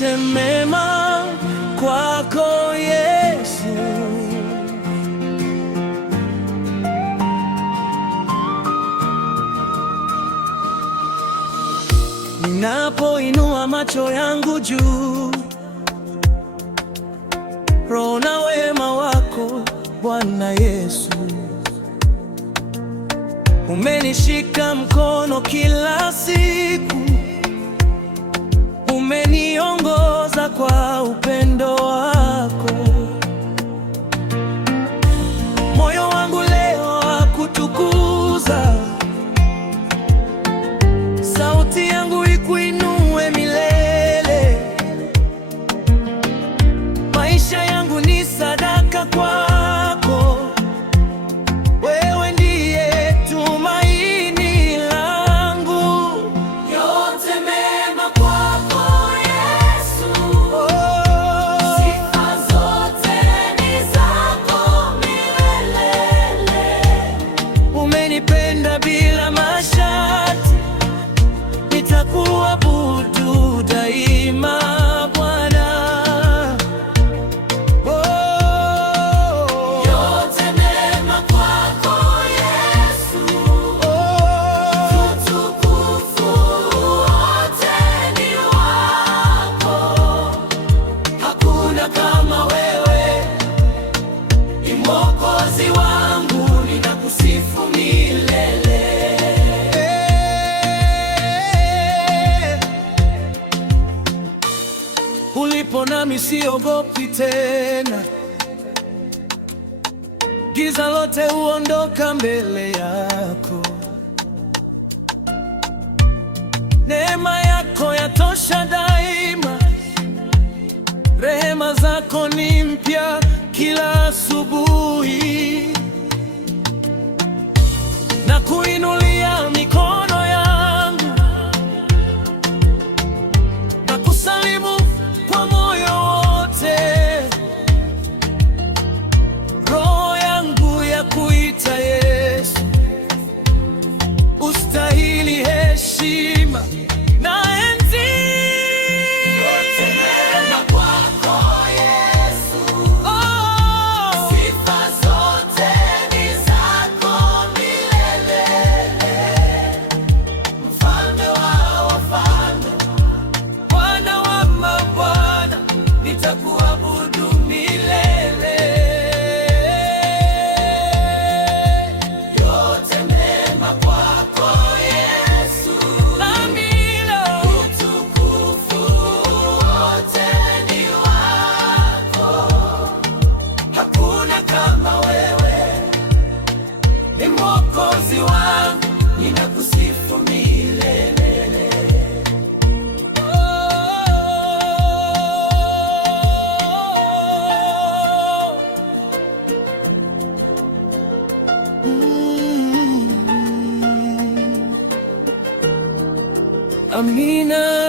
yote mema kwako Yesu. Ninapoinua macho yangu juu, Roho na wema wako Bwana Yesu, umenishika mkono kila siku, umeniongoza kwa upendo wako. Moyo wangu leo wakutukuza, sauti yangu ikuinue milele. Maisha yangu ni sadaka kwako, wewe ndiye tumaini langu. Yote mema kwako Yesu, sifa zote ni zako milele. Umenipenda bila masharti, nitakuabudu daima Bwana. Yote mema kwako Yesu, utukufu wote ni wako. Hakuna kama wewe, ni Mwokozi wangu, ninakusifu milele. Ulipo nami siogopi tena, giza lote huondoka mbele yako. Neema yako yatosha daima, rehema zako ni mpya kila asubuhi. Na kuinulia mikono yangu na kusalimu kwa moyo wote. Roho yangu ya kuita Yesu, ustahili heshima na enzi. Yote mema kwako Yesu, sifa zote ni zako milele. Mfalme wa wafalme, Bwana wa mabwana, nitakuabudu milele. Yote mema kwako Yesu, utukufu wote ni wako. Hakuna kama wewe, ni Mwokozi wangu, ninakusifu milele. Amina.